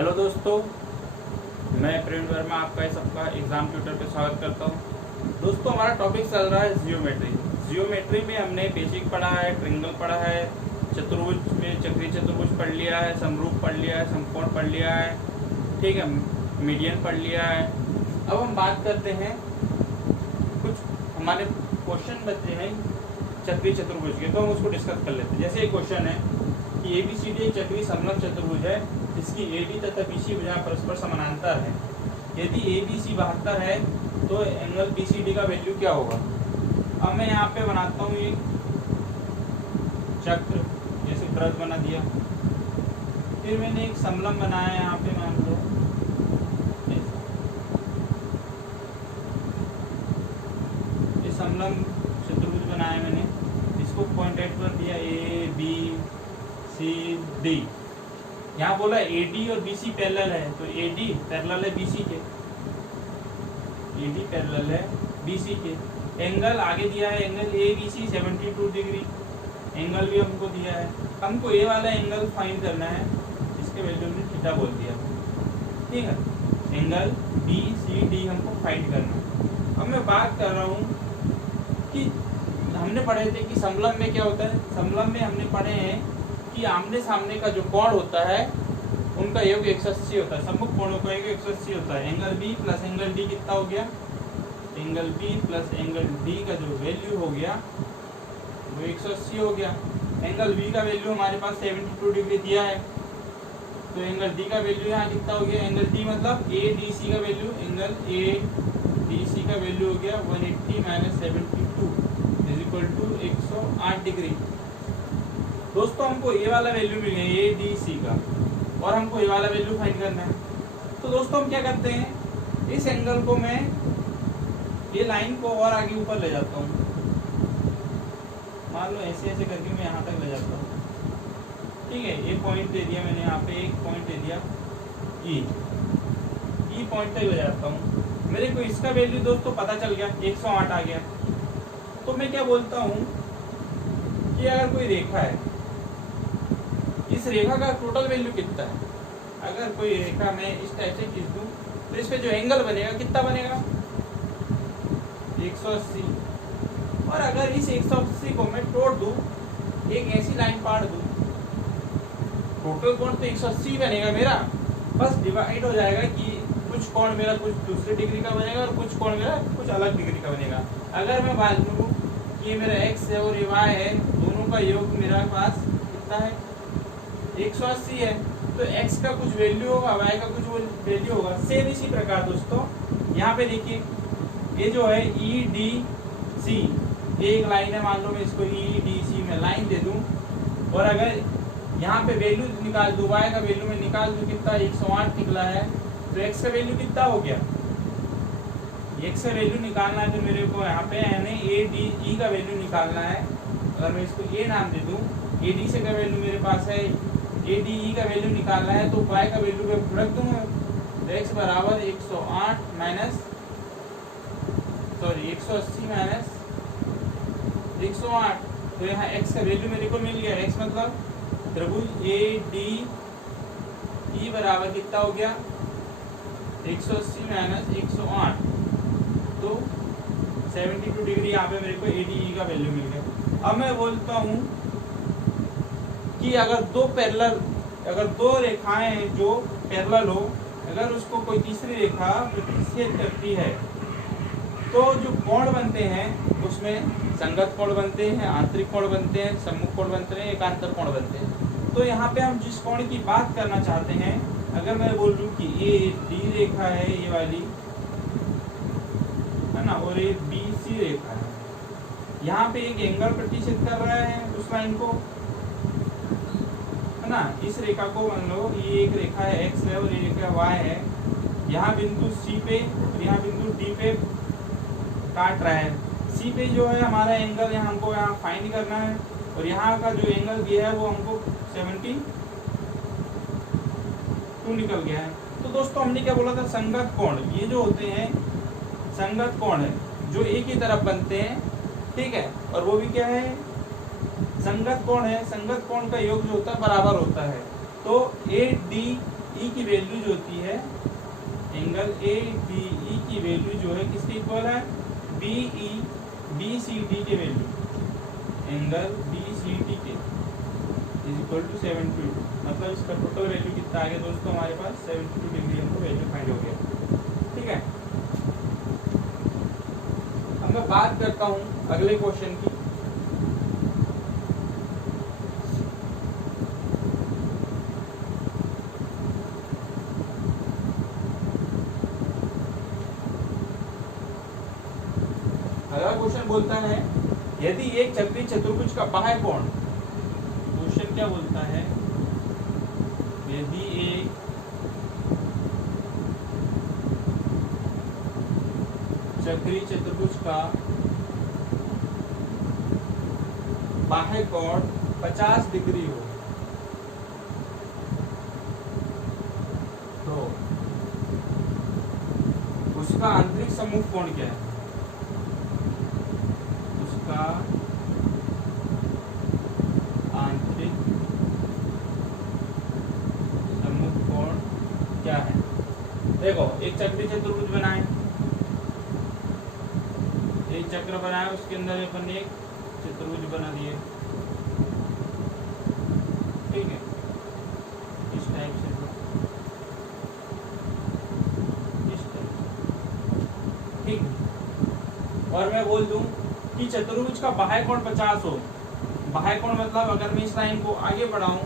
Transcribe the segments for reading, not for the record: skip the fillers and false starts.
Hello दोस्तों, मैं प्रवीण वर्मा आपका सबका एग्ज़ाम ट्यूटर पे स्वागत करता हूँ। दोस्तों, हमारा टॉपिक चल रहा है जियोमेट्री। जियोमेट्री में हमने बेसिक पढ़ा है, ट्रिंगल पढ़ा है, चतुर्भुज में चक्रीय चतुर्भुज पढ़ लिया है, समरूप पढ़ लिया है, समकोण पढ़ लिया है, ठीक है, मीडियन पढ़ लिया है। अब हम बात करते हैं, कुछ हमारे क्वेश्चन बचे हैं चक्रीय चतुर्भुज के, तो हम उसको डिस्कस कर लेते हैं। जैसे एक क्वेश्चन है कि ABCD एक चक्रीय समलंब चतुर्भुज है जिसकी AD तथा BC भुजा परस्पर समानांतर है। यदि ABC 72 है तो एंगल BCD का वैल्यू क्या होगा। अब मैं यहाँ पे बनाता हूँ एक चक्र, जैसे वृत्त बना दिया, फिर मैंने एक समलंब बनाया यहाँ पे, मान लो ये समलंब चतुर्भुज बनाया मैंने, इसको पॉइंट एट पर दिया ABCD। यहाँ बोला AD और BC पैरेलल है, तो AD पैरेलल है BC के, AD पैरेलल है BC के। एंगल आगे दिया है, एंगल ABC 72 डिग्री, एंगल भी हमको दिया है। हमको ये वाला एंगल फाइंड करना है, इसके वैल्यू हमने थीटा बोल दिया, ठीक है। एंगल BCD हमको फाइंड करना है। अब मैं बात कर रहा हूँ कि हमने पढ़े थे कि समलंब में क्या होता है। समलंब में हमने पढ़े हैं कि आमने सामने का जो कोण होता है उनका योग 180 होता है, सम्मुख कोणों का योग 180 होता है। Angle B plus angle D कितना हो गया, angle B plus angle D का जो वैल्यू हो गया वो 180 हो गया। एंगल B का वैल्यू हमारे पास 72 डिग्री दिया है, तो एंगल D का वैल्यू यहाँ कितना हो गया, एंगल D मतलब ADC का वैल्यू, एंगल ADC का वैल्यू हो गया 180 minus 72 is equal to 108 degree. दोस्तों, हमको ये वाला वैल्यू मिल गया ADC का, और हमको ये वाला वैल्यू फाइंड करना है। तो दोस्तों, हम क्या करते हैं, इस एंगल को मैं ये लाइन को और आगे ऊपर ले जाता हूँ, मान लो ऐसे ऐसे करके मैं यहाँ तक ले जाता हूँ, ठीक है। ये पॉइंट दे दिया मैंने, यहाँ पे एक पॉइंट दे दिया E पॉइंट तक ले जाता हूँ। मेरे को इसका वैल्यू दोस्तों पता चल गया, 108 आ गया। तो मैं क्या बोलता हूँ कि अगर कोई रेखा है, इस रेखा का टोटल वैल्यू कितना है। अगर कोई रेखा मैं इस टाइप से खींच दूं तो इस पे जो एंगल बनेगा कितना बनेगा, 180। और अगर इस 180 को मैं तोड़ दूं, एक ऐसी लाइन पाड़ दूं, टोटल कोण तो 180 बनेगा मेरा, बस डिवाइड हो जाएगा कि कुछ कोण मेरा कुछ दूसरे डिग्री का बनेगा और कुछ कोण मेरा कुछ अलग डिग्री का बनेगा। अगर मैं मान लूँ कि ये मेरा x है और ये y है, दोनों का योग मेरा पास कितना है, 180 है, तो x का कुछ वैल्यू होगा, y का कुछ वैल्यू होगा। सेम इसी प्रकार दोस्तों यहाँ पे देखिए, ये जो है EDC एक लाइन है, मान लो मैं इसको EDC में लाइन दे दूं, और अगर यहाँ पे वैल्यू निकाल दूं, y का वैल्यू में निकाल दूं, कितना 108 निकला है, तो x का वैल्यू कितना हो गया, x का वैल्यू निकालना है तो मेरे को यहाँ पे यानी ADE का वैल्यू निकालना है। अगर मैं इसको A नाम दे दूं, AD का वैल्यू मेरे पास है, ADE का वैल्यू निकालना है, तो y का वैल्यू का प्रोडक्ट दूंगा, तो x बराबर 108 माइनस 180 माइनस 108, तो यहाँ x का वैल्यू मेरे को मिल गया। x मतलब त्रिभुज ADE बराबर कितना हो गया, 180 माइनस 108, तो 72 डिग्री यहाँ पे मेरे को ADE का वैल्यू मिल गया। अब मैं बोलता हूँ कि अगर दो रेखाएं जो पैरेलल हो, अगर उसको कोई तीसरी रेखा प्रतिच्छेद करती है तो जो कोण बनते हैं उसमें संगत कोण बनते हैं, आंतरिक कोण बनते हैं, सम्मुख कोण बनते हैं, एकांतर कोण बनते हैं। तो यहाँ पे हम जिस कोण की बात करना चाहते हैं, अगर मैं बोल लूँ कि AD रेखा है ये वाली, है ना, और ये BC रेखा है, यहाँ पे एक एंगल प्रतिच्छेद कर रहा है उस लाइन को, है ना। इस रेखा को मान लो ये एक रेखा है X है और ये रेखा Y है, यहाँ बिंदु C पे और यहाँ बिंदु D पे काट रहा है। C पे जो है हमारा एंगल यहाँ हमको यहाँ फाइंड करना है, और यहाँ का जो एंगल दिया है वो हमको 72 निकल गया है। तो दोस्तों, हमने क्या बोला था, संगत कोण, ये जो होते हैं संगत कोण है जो एक ही तरफ बनते हैं, ठीक है, और वो भी क्या है, संगत कोण है। संगत कोण का योग जो होता है बराबर होता है। तो AD ई की वैल्यू जो होती है, एंगल ए बी ई की वैल्यू जो है किसके इक्वल है, B E B C D के value, angle B C D के इज इक्वल टू 72। मतलब इसका टोटल वैल्यू कितना आ गया दोस्तों, हमारे पास 72 डिग्री हमको वैल्यू फाइंड हो गया। ठीक है, अब मैं बात करता हूँ अगले क्वेश्चन की। अगला क्वेश्चन बोलता है यदि एक चक्रीय चतुर्भुज का बाह्य कोण, क्वेश्चन क्या बोलता है, यदि एक चक्रीय चतुर्भुज का बाह्य कोण 50 डिग्री हो तो उसका आंतरिक सम्मुख कोण क्या है, उसका आंतरिक सम्मुख कोण क्या है। देखो एक चक्रीय चतुर्भुज बनाए, एक चक्र बनाया, उसके अंदर अपन एक चतुर्भुज बना दिए। ठीक है, इस टाइप से, इस टाइप से। ठीक, और मैं बोल दूं कि चतुर्भुज का बाह्य कोण 50 हो। बाह्य कोण मतलब अगर मैं इस लाइन को आगे बढ़ाऊं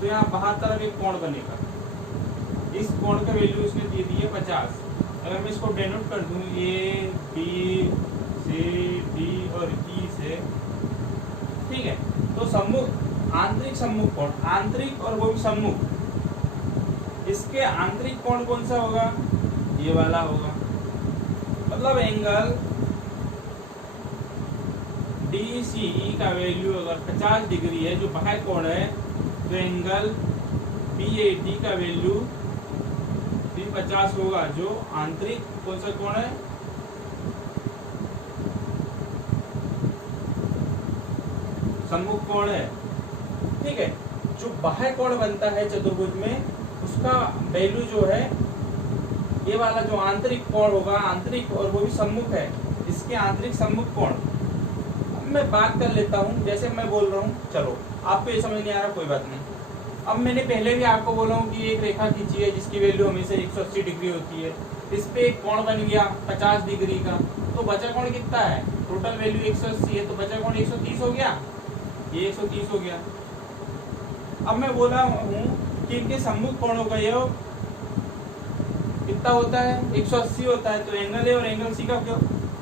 तो यहाँ बाहर तरफ एक कोण बनेगा, इस कोण का वैल्यू इसने दे दी है 50। अगर मैं इसको डेनोट कर दूं ए बी सी डी और ई से, ठीक है, तो सम्मुख आंतरिक सम्मुख कोण, आंतरिक और वो भी सम्मुख, इसके आंतरिक कोण कौन सा होगा, ये वाला होगा। मतलब एंगल DCE का वैल्यू अगर 50 डिग्री है जो बाह्य कोण है, तो एंगल BAD का वैल्यू भी 50 होगा जो आंतरिक कौन सा कोण है, सम्मुख कोण है। ठीक है, जो बाह्य कोण बनता है चतुर्भुज में उसका वैल्यू जो है, ये वाला जो आंतरिक कोण होगा, आंतरिक और वो भी सम्मुख है, इसके आंतरिक सम्मुख कोण। अब मैं बात कर लेता हूँ, जैसे मैं बोल रहा हूँ, चलो आपको ये समझ नहीं आ रहा कोई बात नहीं। अब मैंने पहले भी आपको बोला हूँ कि एक रेखा खींची है जिसकी वैल्यू हमेशा 180 डिग्री होती है, इस पे एक कोण बन गया 50 डिग्री का, तो बचा कोण कितना है, टोटल वैल्यू 180 है, तो बचा कोण 130 हो गया, ये 130 हो गया। अब मैं बोला हूँ कि इनके सम्मुख कोणों का योग कितना होता है, 180 होता है, तो एंगल ए और एंगल सी का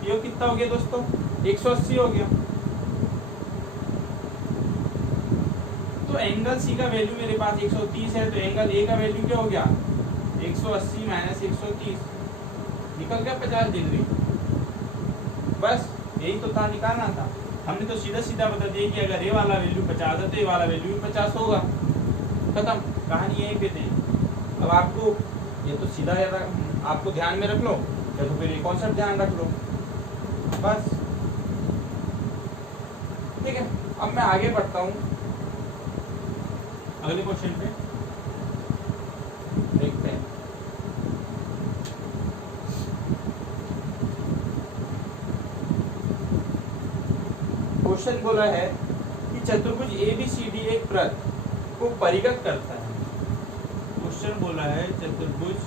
योग कितना हो गया दोस्तों, 180 हो गया। तो एंगल सी का वैल्यू मेरे पास 130 है, तो एंगल ए का वैल्यू क्या हो गया, 180 माइनस 130, निकल गया 50 डिग्री। बस यही तो था, निकालना था। हमने तो सीधा सीधा बता दिया कि अगर ए वाला वैल्यू 50 है तो ए वाला वैल्यू भी 50 होगा, खत्म, कहानी यहीं पे थी। अब आपको ये तो सीधा आपको ध्यान में रख लो, या तो फिर ये कॉन्सेप्ट ध्यान रख लो, बस। ठीक है, अब मैं आगे बढ़ता हूँ अगले क्वेश्चन पे, देखते हैं। क्वेश्चन बोला है कि चतुर्भुज ABCD एक वृत्त को परिगत करता है। क्वेश्चन बोला है चतुर्भुज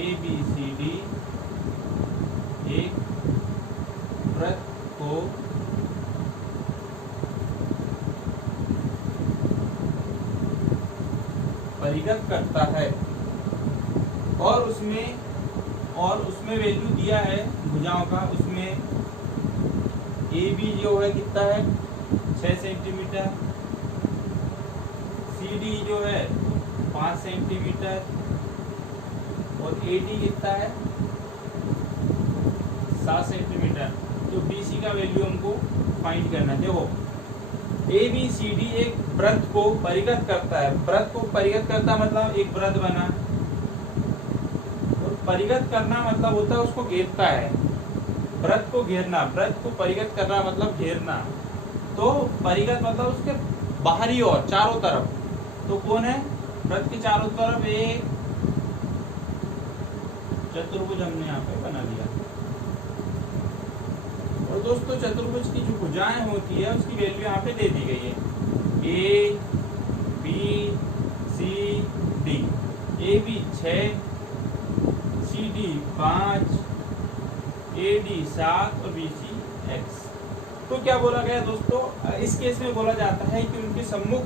ABCD एक वृत्त को परिगत करता है, और उसमें वैल्यू दिया है भुजाओं का, उसमें AB जो है कितना है 6 सेंटीमीटर, CD जो है 5 सेंटीमीटर, और AD कितना है 7 सेंटीमीटर। तो BC का वैल्यू हमको फाइंड करना है। देखो ABCD एक वृत्त को परिगत करता है, वृत्त को परिगत करता मतलब एक वृत्त बना, और परिगत करना मतलब होता है उसको घेरता है, वृत्त को घेरना, वृत्त को परिगत करना मतलब घेरना। तो परिगत मतलब उसके बाहरी ओर चारों तरफ, तो कौन है वृत्त के चारों तरफ एक चतुर्भुज हमने यहाँ पे बना लिया। और दोस्तों चतुर्भुज की जो भुजाएं होती है उसकी वैल्यू यहाँ पे दे दी गई है, A B C D. A B 6, C D 5, A D 7 और बी सी x। तो क्या बोला गया दोस्तों, इस केस में बोला जाता है कि उनकी सम्मुख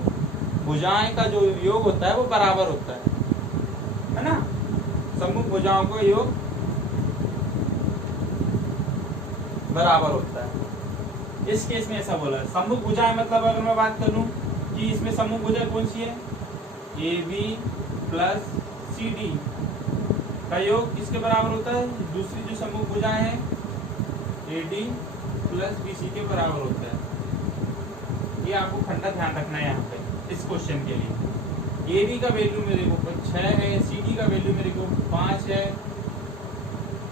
भुजाएं का जो योग होता है वो बराबर होता है ना। सम्मुख भुजाओं का योग बराबर होता है। इस केस में ऐसा बोला है। सम्मुख भुजाएं मतलब अगर मैं बात करूं कि इसमें सम्मुख भुजा कौन सी है, A B plus C D का योग किसके बराबर होता है, दूसरी जो सम्मुख भुजाएं हैं A D plus B C के बराबर होता है। ये आपको खंडा ध्यान रखना है यहाँ पे इस क्वेश्चन के लिए। ए बी का वैल्यू मेरे को 6 है, सी डी का वैल्यू मेरे को 5 है,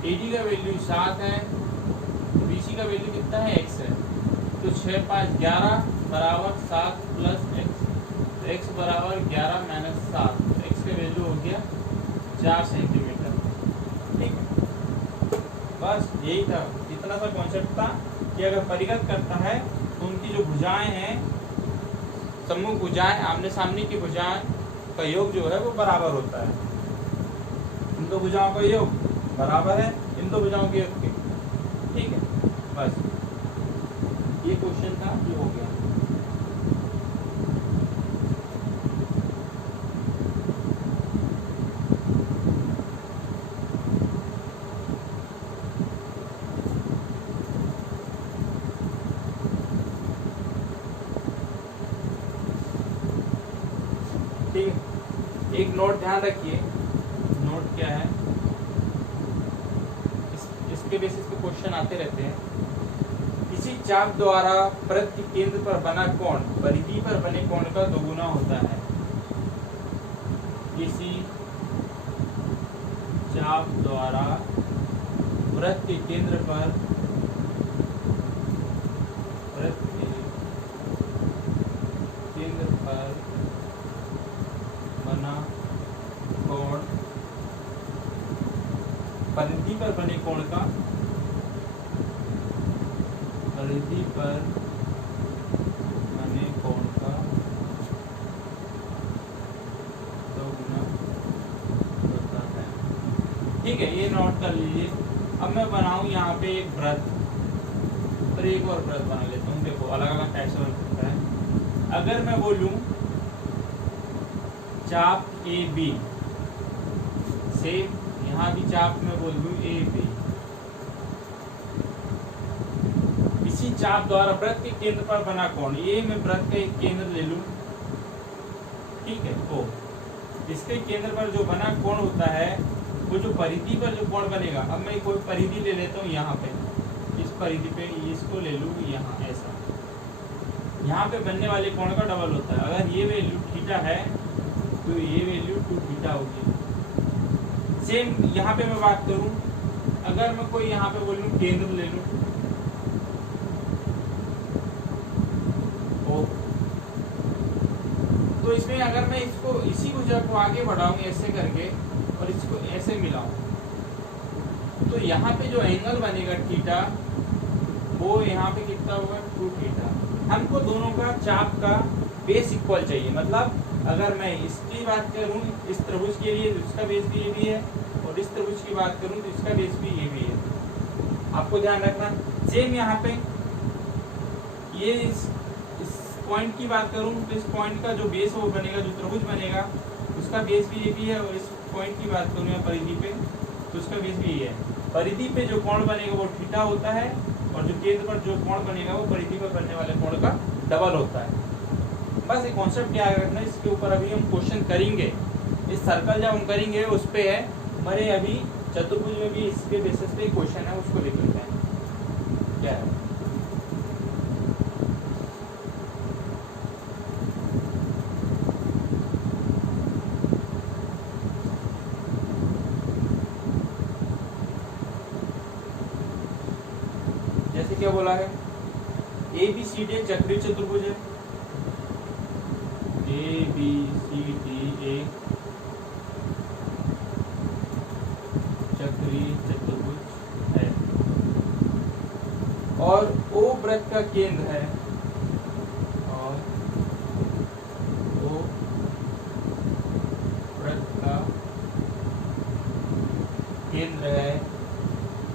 ए डी का वैल्यू 7 है, बी सी का वैल्यू कितना है x है। तो 6 5 11 बराबर 7 प्लस x, तो x बराबर 11 माइनस 7, तो x का वैल्यू हो गया 4 सेंटीमीटर। ठीक, बस यही था, इतना सा कॉन्सेप्ट था कि अगर परिगत करता है तो उनकी जो भुजाएं हैं, सम्मुख भुजाएं, आमने सामने की भुजाएं का योग जो है वो बराबर होता है। इन दो भुजाओं का योग बराबर है इन दो भुजाओं के योग के। ठीक है, बस ये क्वेश्चन था, ये हो गया। ठीक है, एक नोट ध्यान रखिए। नोट क्या है, इसके बेसिस पे क्वेश्चन आते रहते हैं। किसी चाप द्वारा वृत्त के केंद्र पर बना कोण परिधि पर बने कोण का दोगुना होता है। किसी चाप द्वारा वृत्त के केंद्र पर बना कोण परिधि पर बने कोण का दोगुना होता है। ठीक है, ये नोट कर लीजिए। अब मैं बनाऊं यहाँ पे एक वृत्त, और एक और वृत्त बना लेता हूँ। देखो अलग अलग टाइप से बन सकता है। अगर मैं बोलूं चाप ए बी से, यहाँ भी चाप में बोल दूं ए बी, इसी चाप द्वारा वृत्त के केंद्र पर बना कोण, ये मैं वृत्त का एक केंद्र ले लूं। ठीक है, ओ इसके केंद्र पर जो बना कोण होता है वो जो परिधि पर जो कोण बनेगा, अब मैं कोई परिधि ले लेता हूँ यहाँ पे, इस परिधि पे इसको ले लूँ यहाँ, ऐसा यहाँ पे बनने वाले कोण का डबल होता है। अगर ये वैल्यू थीटा है तो ये वैल्यू 2 थीटा होगी। सेम यहाँ पे मैं बात करूं, अगर मैं कोई यहाँ पे बोलूं केंद्र ले लूं, तो इसमें अगर मैं इसको इसी भुजा को आगे बढ़ाऊं ऐसे करके और इसको ऐसे मिलाऊं, तो यहाँ पे जो एंगल बनेगा थीटा, वो यहाँ पे कितना होगा 2 थीटा। हमको दोनों का चाप का बेस इक्वल चाहिए। मतलब अगर मैं इसकी बात करूं इस त्रिभुज के लिए तो इसका बेस भी ये भी है, और इस त्रिभुज की बात करूं तो इसका बेस भी ये भी है। आपको ध्यान रखना। सेम यहाँ पे ये इस पॉइंट की बात करूं तो इस पॉइंट का जो बेस वो बनेगा, जो त्रिभुज बनेगा उसका बेस भी ये भी है, और इस पॉइंट की बात करूं या परिधि पे तो उसका बेस भी ये है। परिधि पे जो कोण बनेगा वो थीटा होता है, और जो केंद्र पर जो कोण बनेगा वो परिधि पर बनने वाले कोण का डबल होता है। बस ये कॉन्सेप्ट याद रखना। इसके ऊपर अभी हम क्वेश्चन करेंगे। इस सर्कल जब हम करेंगे उस पे है हमारे, अभी चतुर्भुज में भी इसके बेसिस पे क्वेश्चन है, उसको देख लेते हैं क्या है। जैसे क्या बोला है, ए बी सी डी एक चक्रीय चतुर्भुज है। ए ABCD एक चक्रीय चतुर्भुज है और O वृत्त का केंद्र है और O वृत्त का केंद्र है।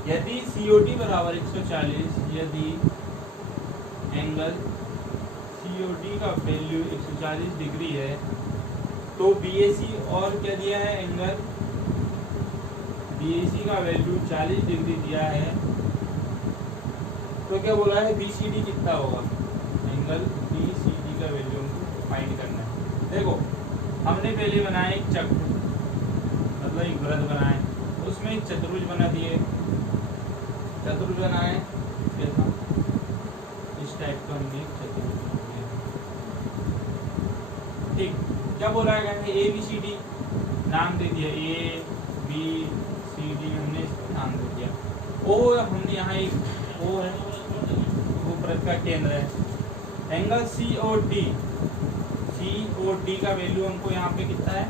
यदि COD बराबर 140, यदि एंगल COD का वैल्यू 140 डिग्री है तो BAC और क्या दिया है, एंगल BAC का वैल्यू 40 डिग्री दिया है, तो क्या बोला है BCD कितना होगा, एंगल BCD का वैल्यू हमको फाइंड करना है। देखो हमने पहले बनाया एक चक्र, मतलब एक वृत्त बनाए, उसमें एक चतुर्भुज बना दिए, चतुर्भुज बनाए कैसा, इस टाइप का हमने एक चतुर्भुज बना दिया। ठीक, क्या बोला गया है ABCD नाम दे दिया, ABCD हमने इसको नाम दे दिया। O हमने यहाँ एक O है, वो वृत्त का केंद्र है। एंगल COD का वैल्यू हमको यहाँ पे कितना है,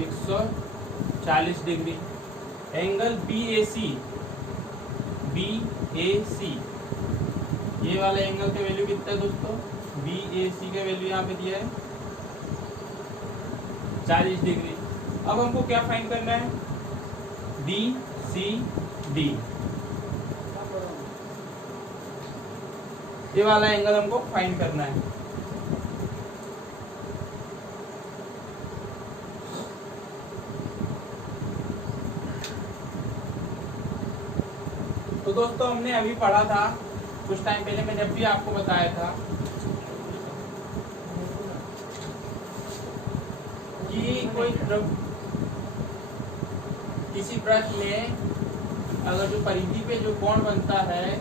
140 डिग्री। एंगल BAC ये वाला एंगल का वैल्यू कितना है दोस्तों, BAC का वैल्यू यहाँ पे दिया है 40 डिग्री। अब हमको क्या फाइंड करना है, BCD, ये वाला एंगल हमको फाइंड करना है। तो दोस्तों हमने अभी पढ़ा था कुछ टाइम पहले, मैं जब भी आपको बताया था कि कोई किसी वृत्त में अगर जो परिधि पे जो कोण बनता है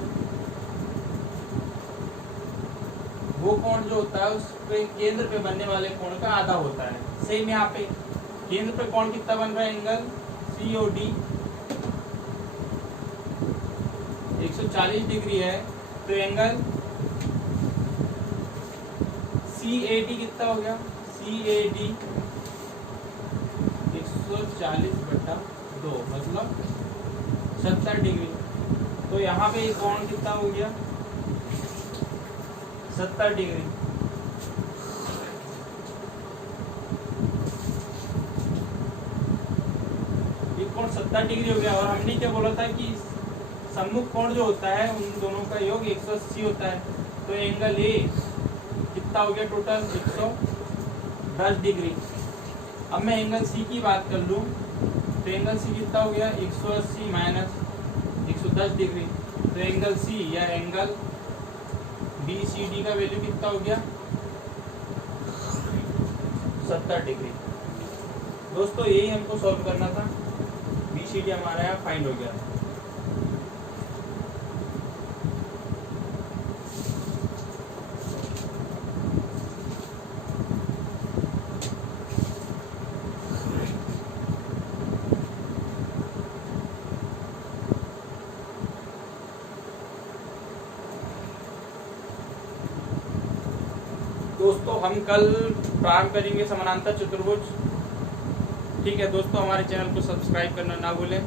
वो कोण जो होता है उस पे केंद्र पे बनने वाले कोण का आधा होता है। सेम यहाँ पे केंद्र पे कोण कितना बन रहा है, एंगल COD 140 डिग्री है, तो एंगल CAD कितना हो गया, CAD 140/2 मतलब 70 डिग्री। तो यहाँ पे कोण कितना हो गया, 70 डिग्री। ये कोण 70 डिग्री हो गया। और हमने क्या बोला था कि सम्मुख कोण जो होता है उन दोनों का योग 180 होता है। तो एंगल A कितना हो गया टोटल, 110 डिग्री। अब मैं एंगल C की बात कर लूँ तो एंगल C कितना हो गया, 180 - 110 डिग्री। तो एंगल C या एंगल BCD का वैल्यू कितना हो गया, 70 डिग्री। दोस्तों यही हमको सॉल्व करना था, BCD हमारा यहाँ फाइंड हो गया। दोस्तों हम कल प्रारंभ करेंगे समानांतर चतुर्भुज। ठीक है दोस्तों, हमारे चैनल को सब्सक्राइब करना ना भूलें।